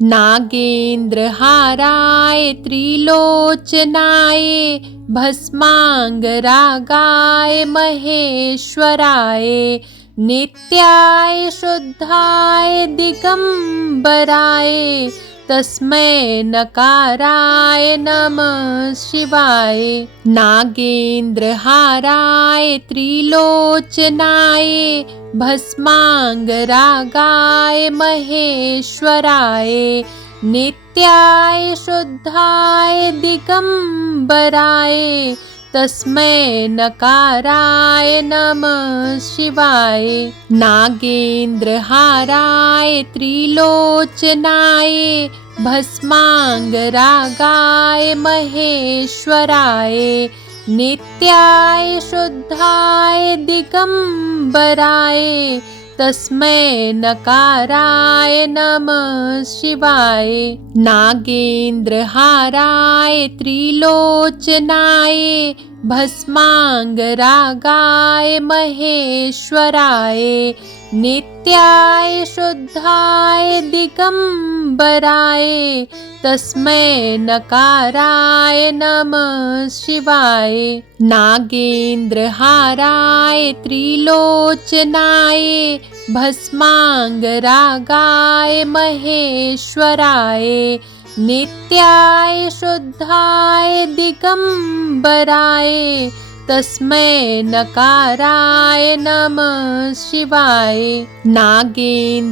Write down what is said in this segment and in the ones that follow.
नागेन्द्रहाराय त्रिलोचनाय भस्मांगरागाय महेश्वराय नित्याय शुद्धाय दिगंबराय तस्मै नकाराय नमः शिवाय। नागेन्द्रहाराय त्रिलोचनाय भस्मांगरागाय महेश्वराय नित्याय शुद्धाय दिगंबराय तस्मै नकाराय नमः शिवाय। नागेन्द्रहाराय त्रिलोचनाय भस्मांगरागाय महेश्वराय नित्याय शुद्धाय दिगंबराय तस्मै नकाराय नमः शिवाय। नागेन्द्रहाराय त्रिलोचनाय भस्मांगरागाय महेश्वराय नित्याय शुद्धाय दिगंबराय तस्मै नकाराय नमः शिवाय। नागेन्द्रहाराय त्रिलोचनाय भस्मांगरागाय महेश्वराय नित्याय शुद्धाय दिगंबराय तस्मै नकाराय नमः शिवाय। नागेन्द्रहाराय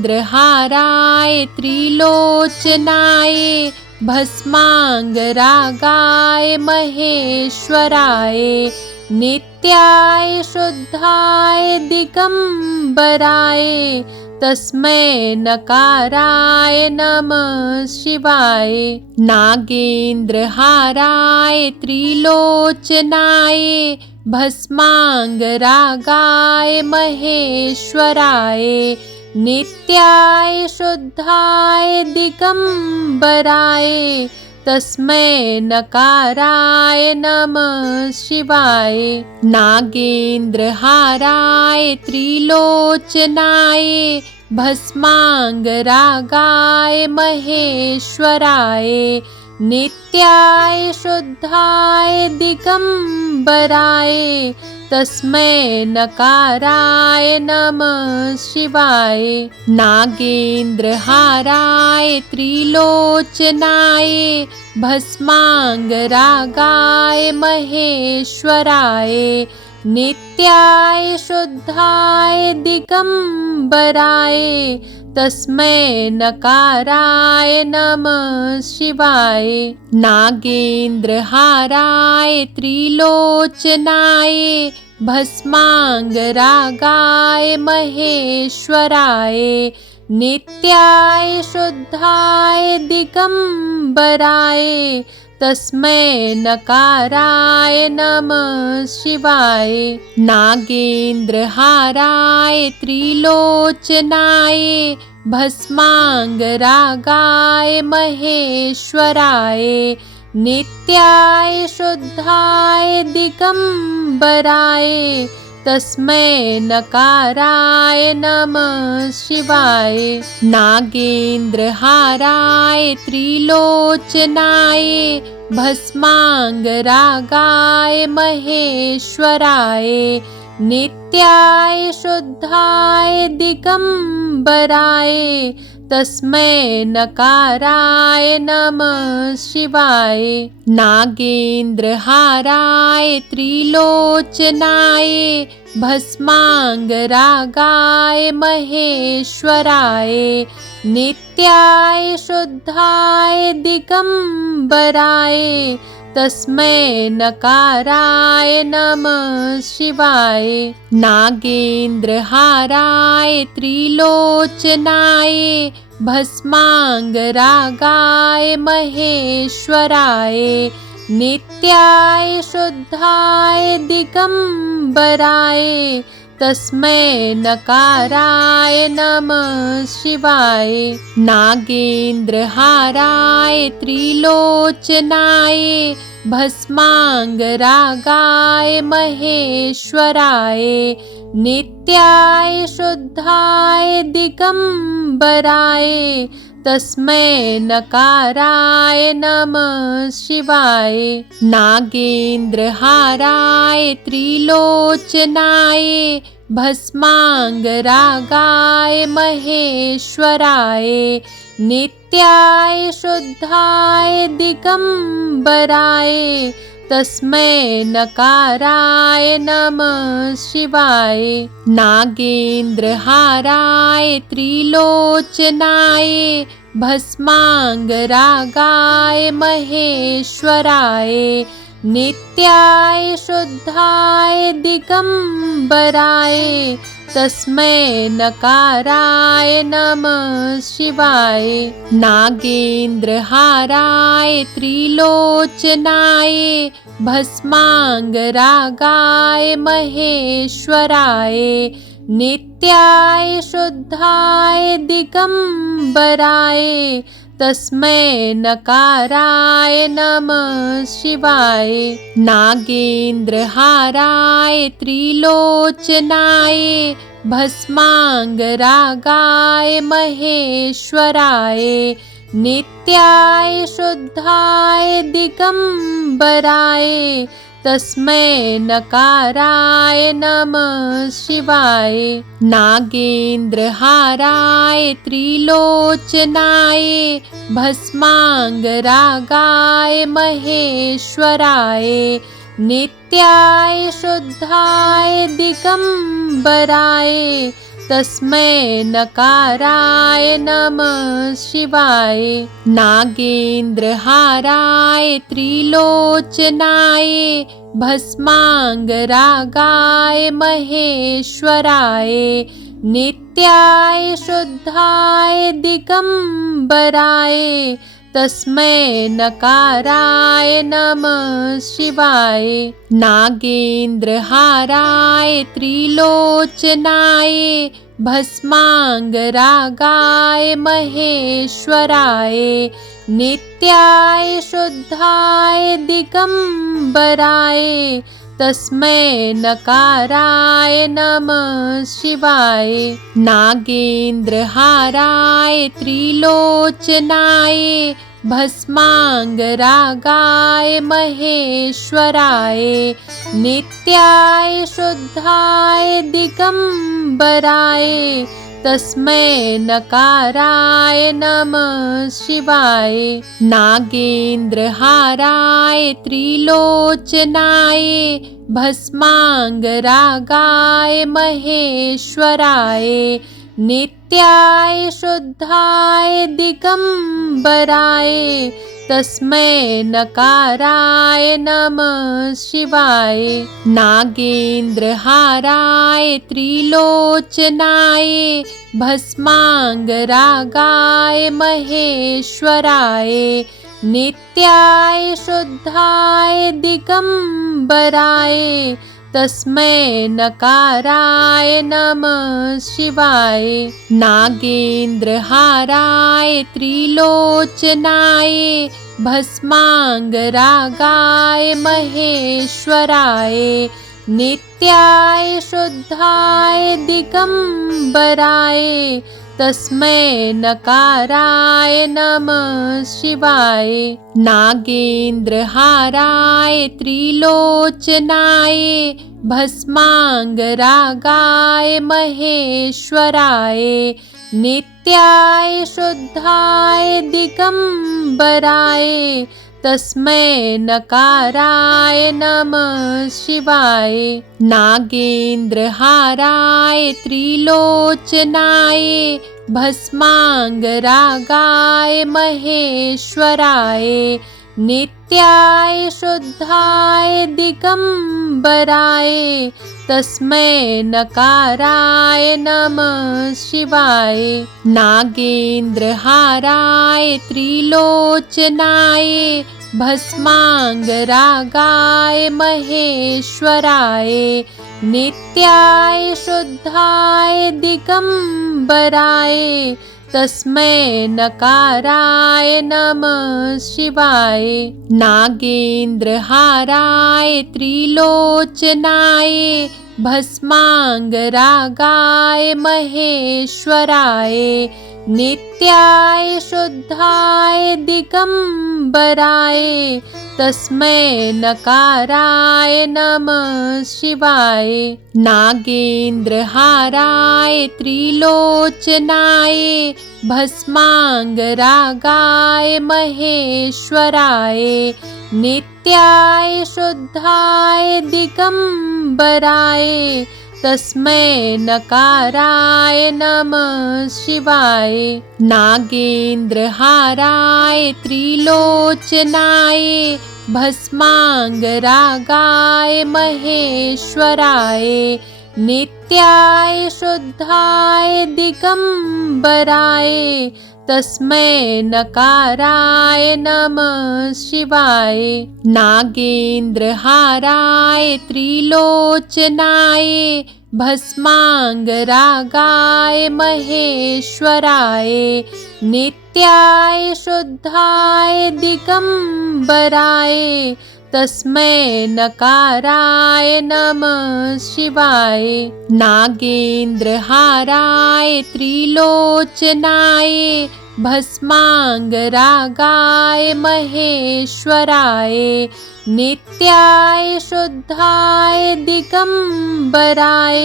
त्रिलोचनाय भस्मांगरागाय महेश्वराय नित्याय शुद्धाय दिगंबराय तस्मै नकाराय नमः शिवाय। नागेन्द्रहाराय त्रिलोचनाय भस्मांगरागाय महेश्वराय नित्याय शुद्धाय दिगंबराय तस्मै नकाराय नमः शिवाय। नागेन्द्रहाराय त्रिलोचनाय भस्मांगरागाय महेश्वराय नित्याय शुद्धाय दिगंबराय तस्मै नकाराय नमः शिवाय। नागेन्द्रहाराय त्रिलोचनाय भस्मांगरागाय महेश्वराय नित्याय शुद्धाय दिगंबराय तस्मै नकाराय नमः शिवाय। नागेन्द्रहाराय त्रिलोचनाय भस्मांगरागाय महेश्वराय नित्याय शुद्धाय दिगंबराय तस्मै नकाराय नमः शिवाय। नागेन्द्रहाराय त्रिलोचनाय भस्मांगरागाय महेश्वराय नित्याय शुद्धाय दिगंबराय तस्मै नकाराय नमः शिवाय। नागेन्द्रहाराय त्रिलोचनाय भस्मांगरागाय महेश्वराय नित्याय शुद्धाय दिगंबराय तस्मै नकाराय नमः शिवाय। नागेन्द्रहाराय त्रिलोचनाय भस्मांगरागाय महेश्वराय नित्याय शुद्धाय दिगंबराय तस्मै नकाराय नमः शिवाय। नागेन्द्रहाराय त्रिलोचनाय भस्मांगरागाय महेश्वराय नित्याय शुद्धाय दिगंबराय तस्मै नकाराय नमः शिवाय। नागेन्द्रहाराय त्रिलोचनाय भस्मांगरागाय महेश्वराय नित्याय शुद्धाय दिगंबराय तस्मै नकाराय नमः शिवाय। नागेन्द्रहाराय त्रिलोचनाय भस्मांगरागाय महेश्वराय नित्याय शुद्धाय दिगंबराय तस्मै नकाराय नमः शिवाय। नागेन्द्रहाराय त्रिलोचनाय भस्मांगरागाय महेश्वराय नित्याय शुद्धाय दिगंबराय तस्मै नकाराय नमः शिवाय। नागेन्द्रहाराय त्रिलोचनाय भस्मांगरागाय महेश्वराय नित्याय शुद्धाय दिगंबराय तस्मै नकाराय नमः शिवाय। नागेन्द्रहाराय त्रिलोचनाय भस्मांगरागाय महेश्वराय नित्याय शुद्धाय दिगंबराय तस्मै नकाराय नमः शिवाय। नागेन्द्रहाराय त्रिलोचनाय भस्मांगरागाय महेश्वराय नित्याय शुद्धाय दिगंबराय तस्मै नकाराय नमः शिवाय। नागेन्द्रहाराय त्रिलोचनाय भस्मांगरागाय महेश्वराय नित्याय शुद्धाय दिगंबराय तस्मै नकाराय नमः शिवाय। नागेन्द्रहाराय त्रिलोचनाय भस्मांगरागाय महेश्वराय नित्याय शुद्धाय दिगंबराय तस्मै नकाराय नमः शिवाय। नागेन्द्रहाराय त्रिलोचनाय भस्मांगरागाय महेश्वराय नित्याय शुद्धाय दिगंबराय तस्मै नकाराय नमः शिवाय। नागेन्द्रहाराय त्रिलोचनाय भस्मांगरागाय महेश्वराय नित्याय शुद्धाय दिगंबराय तस्मै नकाराय नमः शिवाय। नागेन्द्रहाराय त्रिलोचनाय भस्मांगरागाय महेश्वराय नित्याय शुद्धाय दिगंबराय तस्मै नकाराय नमः शिवाय। नागेन्द्रहाराय त्रिलोचनाय भस्मांगरागाय महेश्वराय नित्याय शुद्धाय दिगंबराय तस्मै नकाराय नमः शिवाय। नागेन्द्रहाराय त्रिलोचनाय भस्मांगरागाय महेश्वराय नित्याय शुद्धाय दिगंबराय तस्मै नकाराय नमः शिवाय। नागेन्द्रहाराय त्रिलोचनाय भस्मांगरागाय महेश्वराय नित्याय शुद्धाय दिगंबराय तस्मै नकाराय नमः शिवाय। नागेन्द्रहाराय त्रिलोचनाय भस्मांगरागाय महेश्वराय नित्याय शुद्धाय दिगंबराय तस्मै नकाराय नमः शिवाय। नागेन्द्रहाराय त्रिलोचनाय भस्मांगरागाय महेश्वराय नित्याय शुद्धाय दिगंबराय तस्मै नकाराय नमः शिवाय। नागेन्द्रहाराय त्रिलोचनाय भस्मांगरागाय महेश्वराय नित्याय शुद्धाय दिगंबराय तस्मै नकाराय नमः शिवाय। नागेन्द्रहाराय त्रिलोचनाय भस्मांगरागाय महेश्वराय नित्याय शुद्धाय दिगंबराय तस्मै नकाराय नमः शिवाय। नागेन्द्रहाराय त्रिलोचनाय भस्मांगरागाय महेश्वराय नित्याय शुद्धाय दिगंबराय तस्मै नकाराय नमः शिवाय। नागेन्द्रहाराय त्रिलोचनाय भस्मांगरागाय महेश्वराय नित्याय शुद्धाय दिगंबराय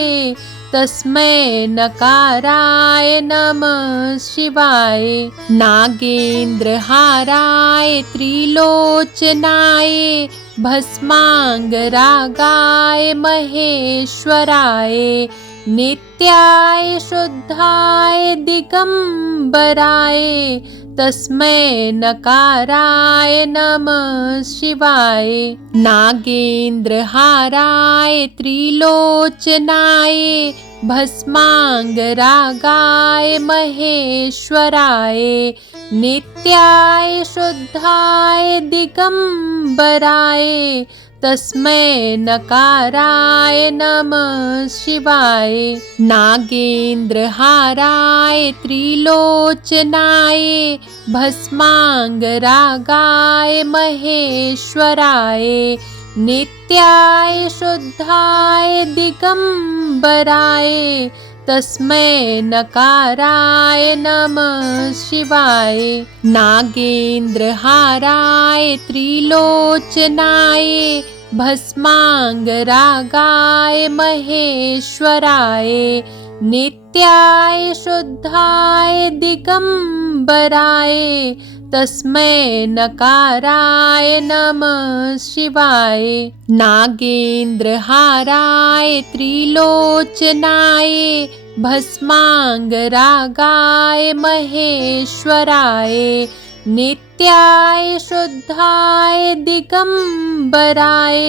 तस्मै नकाराय नमः शिवाय। नागेन्द्रहाराय त्रिलोचनाय भस्मांगरागाय महेश्वराय नित्याय शुद्धाय दिगंबराय तस्मै नकाराय नमः शिवाय। नागेन्द्रहाराय त्रिलोचनाय भस्मांगरागाय महेश्वराय नित्याय शुद्धाय दिगंबराय तस्मै नकाराय नमः शिवाय। नागेन्द्रहाराय त्रिलोचनाय भस्मांगरागाय महेश्वराय नित्याय शुद्धाय दिगंबराय तस्मै नकाराय नमः शिवाय। नागेन्द्रहाराय त्रिलोचनाय भस्मांगरागाय महेश्वराय नित्याय शुद्धाय दिगंबराय तस्मै नकाराय नमः शिवाय। नागेन्द्रहाराय त्रिलोचनाय भस्मांगरागाय महेश्वराय नित्याय शुद्धाय दिगंबराय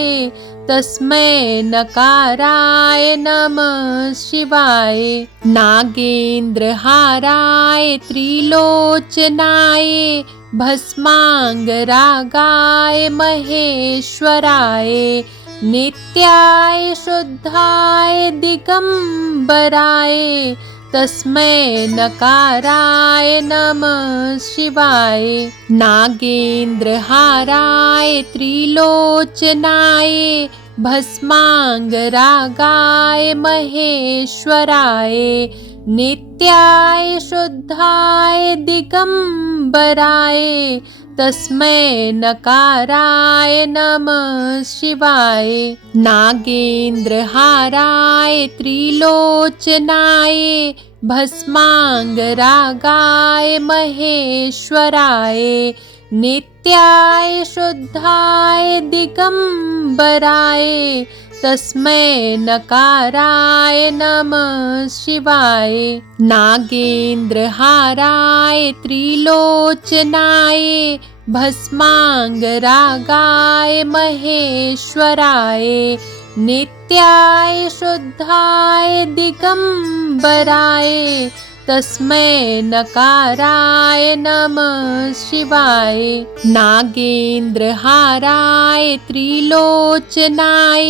तस्मै नकाराय नमः शिवाय। नागेन्द्रहाराय त्रिलोचनाय भस्मांगरागाय महेश्वराय नित्याय शुद्धाय दिगंबराय तस्मै नकाराय नमः शिवाय। नागेन्द्रहाराय त्रिलोचनाय भस्मांगरागाय महेश्वराय नित्याय शुद्धाय दिगंबराय तस्मै नकाराय नमः शिवाय। नागेन्द्रहाराय त्रिलोचनाय भस्मांगरागाय महेश्वराय नित्याय शुद्धाय दिगंबराय तस्मै नकाराय नमः शिवाय। नागेन्द्रहाराय त्रिलोचनाय भस्मांगरागाय महेश्वराय नित्याय शुद्धाय दिगंबराय तस्मै नकाराय नमः शिवाय। नागेन्द्रहाराय त्रिलोचनाय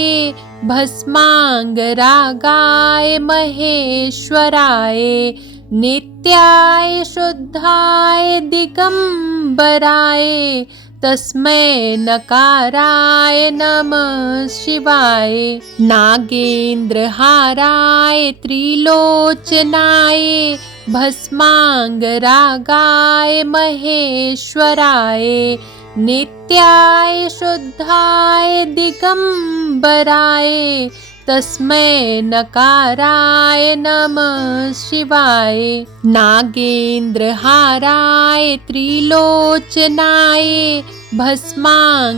भस्मांगरागाय महेश्वराय नित्याय शुद्धाय दिगंबराय तस्मै नकाराय नमः शिवाय। नागेन्द्रहाराय त्रिलोचनाय भस्मांगरागाय महेश्वराय नित्याय शुद्धाय दिगंबराय तस्मै नकाराय नमः शिवाय। नागेन्द्रहाराय त्रिलोचनाय भस्मांगरागाय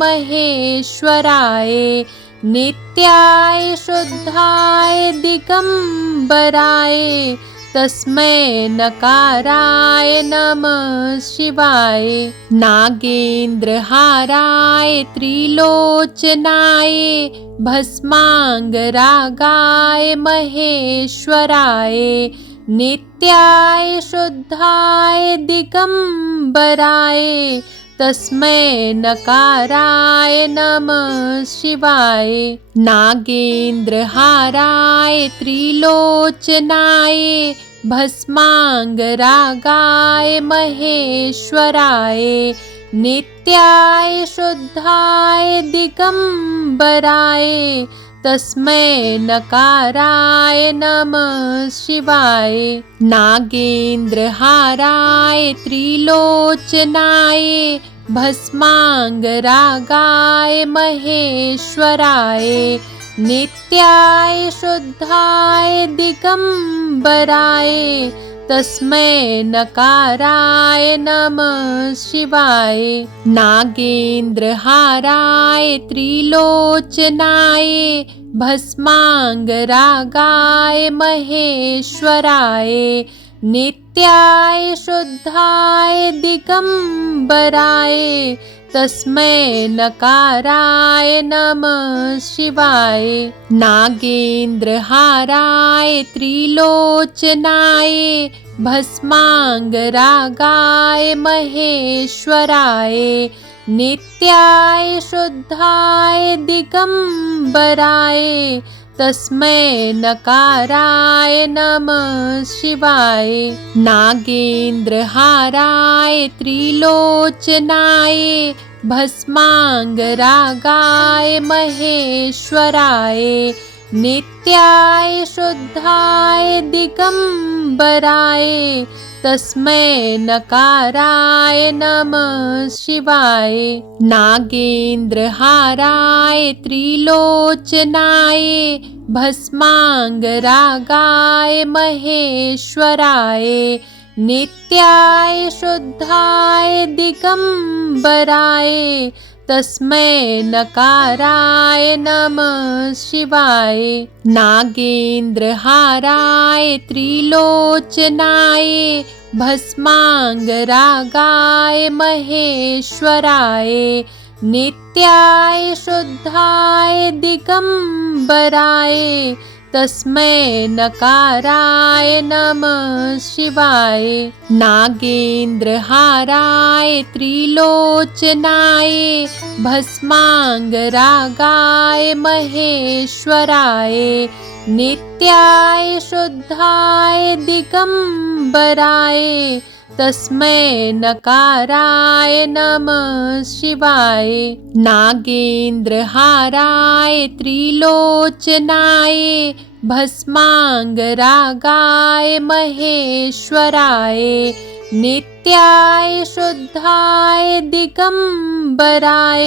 महेश्वराय नित्याय शुद्धाय दिगंबराय तस्मै नकाराय नमः शिवाय। नागेन्द्रहाराय त्रिलोचनाय भस्मांगरागाय महेश्वराय नित्याय शुद्धाय दिगंबराय तस्मै नकाराय नमः शिवाय। नागेन्द्रहाराय त्रिलोचनाय भस्मांगरागाय महेश्वराय नित्याय शुद्धाय दिगंबराय तस्मै नकाराय नमः शिवाय। नागेन्द्रहाराय त्रिलोचनाय भस्मांगरागाय महेश्वराय नित्याय शुद्धाय दिगंबराय तस्मै नकाराय नमः शिवाय। नागेन्द्रहाराय त्रिलोचनाय भस्मांगरागाय महेश्वराय नित्याय शुद्धाय दिगंबराय तस्मै नकाराय नमः शिवाय। नागेन्द्रहाराय त्रिलोचनाय भस्मांगरागाय महेश्वराय नित्याय शुद्धाय दिगंबराय तस्मै नकाराय नमः शिवाय। नागेन्द्रहाराय त्रिलोचनाय भस्मांगरागाय महेश्वराय नित्याय शुद्धाय दिगंबराय तस्मै नकाराय नमः शिवाय। नागेन्द्रहाराय त्रिलोचनाय भस्मांगरागाय महेश्वराय नित्याय शुद्धाय दिगंबराय तस्मै नकाराय नमः शिवाय। नागेन्द्रहाराय त्रिलोचनाय भस्मांगरागाय महेश्वराय नित्याय शुद्धाय दिगंबराय तस्मै नकाराय नमः शिवाय। नागेन्द्रहाराय त्रिलोचनाय भस्मांगरागाय महेश्वराय नित्याय शुद्धाय दिगंबराय तस्मै नकाराय नमः शिवाय। नागेन्द्रहाराय त्रिलोचनाय भस्मांगरागाय महेश्वराय नित्याय शुद्धाय दिगंबराय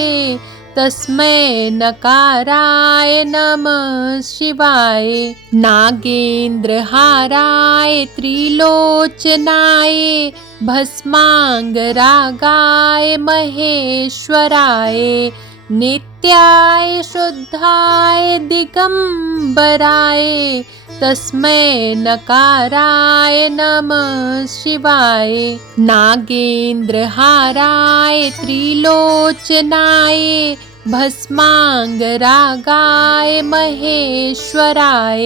तस्मै नकाराय नमः शिवाय। नागेन्द्रहाराय त्रिलोचनाय भस्मांगरागाय महेश्वराय नित्याय शुद्धाय दिगंबराय तस्मै नकाराय नमः शिवाय। नागेन्द्रहाराय त्रिलोचनाय भस्मांगरागाय महेश्वराय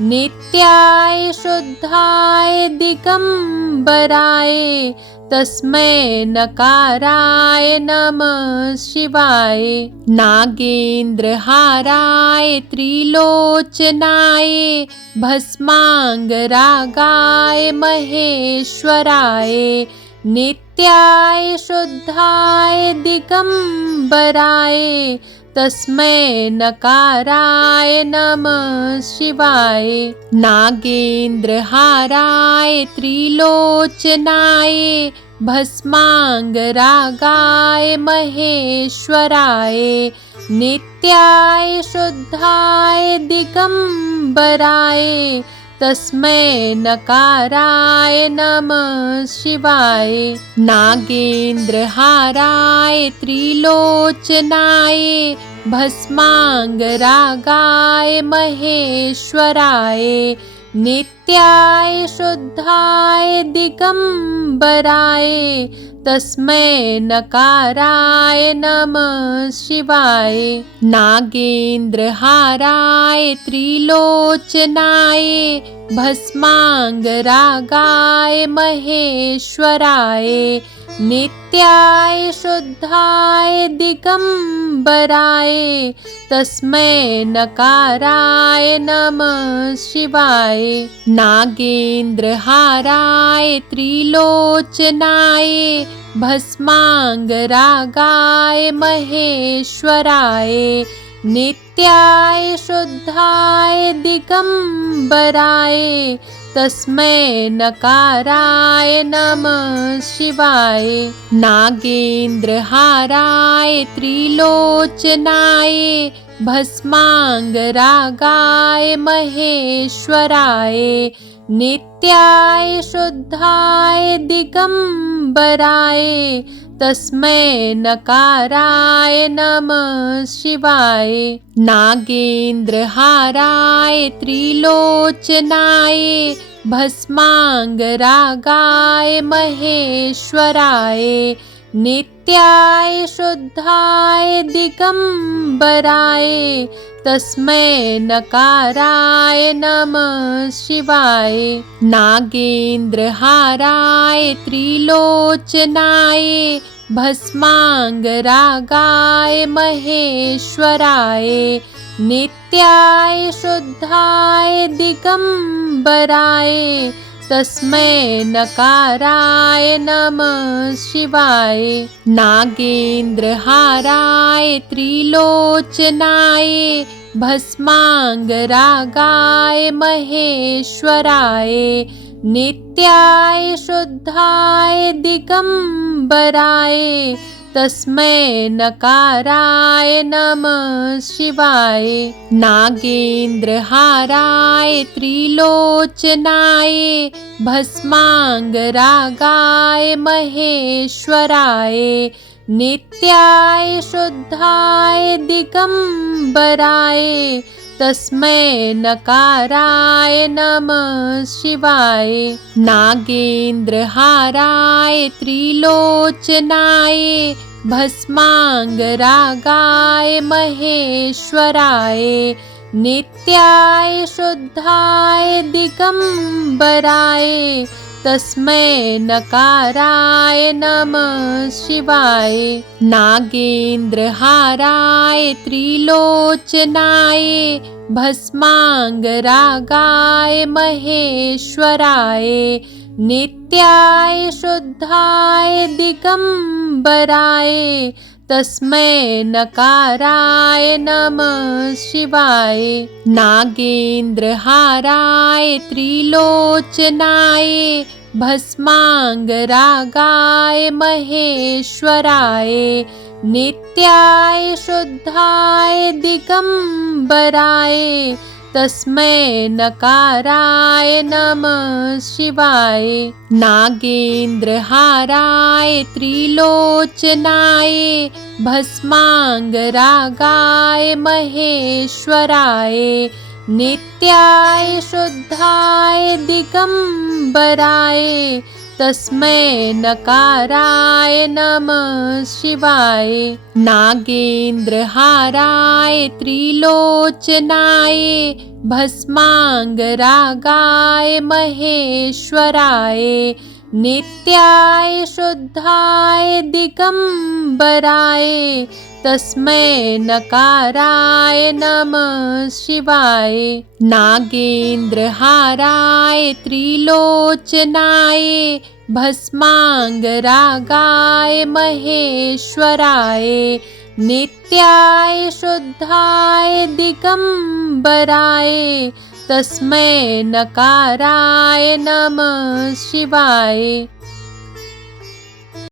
नित्याय शुद्धाय दिगंबराय तस्मै नकाराय नमः शिवाय। नागेन्द्रहाराय त्रिलोचनाय भस्मांगरागाय महेश्वराय नित्याय शुद्धाय दिगंबराय तस्मै नकाराय नमः शिवाय। नागेन्द्रहाराय त्रिलोचनाय भस्मांगरागाय महेश्वराय नित्याय शुद्धाय दिगंबराय तस्मै नकाराय नमः शिवाय। नागेन्द्रहाराय त्रिलोचनाय भस्मांगरागाय महेश्वराय नित्याय शुद्धाय दिगंबराय तस्मै नकाराय नमः शिवाय। नागेन्द्रहाराय त्रिलोचनाय भस्मांगरागाय महेश्वराय नित्याय शुद्धाय दिगंबराय तस्मै नकाराय नमः शिवाय। नागेन्द्रहाराय त्रिलोचनाय भस्मांगरागाय महेश्वराय नित्याय शुद्धाय दिगंबराय तस्मै नकाराय नमः शिवाय। नागेन्द्रहाराय त्रिलोचनाय भस्मांगरागाय महेश्वराय नित्याय शुद्धाय दिगंबराय तस्मै नकाराय नमः शिवाय। नागेन्द्रहाराय त्रिलोचनाय भस्मांगरागाय महेश्वराय नित्याय शुद्धाय दिगंबराय तस्मै नकाराय नमः शिवाय। नागेन्द्रहाराय त्रिलोचनाय भस्मांगरागाय महेश्वराय नित्याय शुद्धाय दिगंबराय तस्मै नकाराय नमः शिवाय। नागेन्द्रहाराय त्रिलोचनाय भस्मांगरागाय महेश्वराय नित्याय शुद्धाय दिगंबराय तस्मै नकाराय नमः शिवाय। नागेन्द्रहाराय त्रिलोचनाय भस्मांगरागाय महेश्वराय नित्याय शुद्धाय दिगंबराय तस्मै नकाराय नमः शिवाय। नागेन्द्रहाराय त्रिलोचनाय भस्मांगरागाय महेश्वराय नित्याय शुद्धाय दिगंबराय तस्मै नकाराय नमः शिवाय। नागेन्द्रहाराय त्रिलोचनाय भस्मांगरागाय महेश्वराय नित्याय शुद्धाय दिगंबराय तस्मै नकाराय नमः शिवाय। नागेन्द्रहाराय त्रिलोचनाय भस्मांगरागाय महेश्वराय नित्याय शुद्धाय दिगंबराय तस्मै नकाराय नमः शिवाय। नागेन्द्रहाराय त्रिलोचनाय भस्मांगरागाय महेश्वराय नित्याय शुद्धाय दिगंबराय तस्मै नकाराय नमः शिवाय। नागेन्द्रहाराय त्रिलोचनाय भस्मांगरागाय महेश्वराय नित्याय शुद्धाय दिगंबराय तस्मै नकाराय नमः शिवाय। नागेन्द्रहाराय त्रिलोचनाय भस्मांगरागाय महेश्वराय नित्याय शुद्धाय दिगंबराय तस्मै नकाराय नमः शिवाय।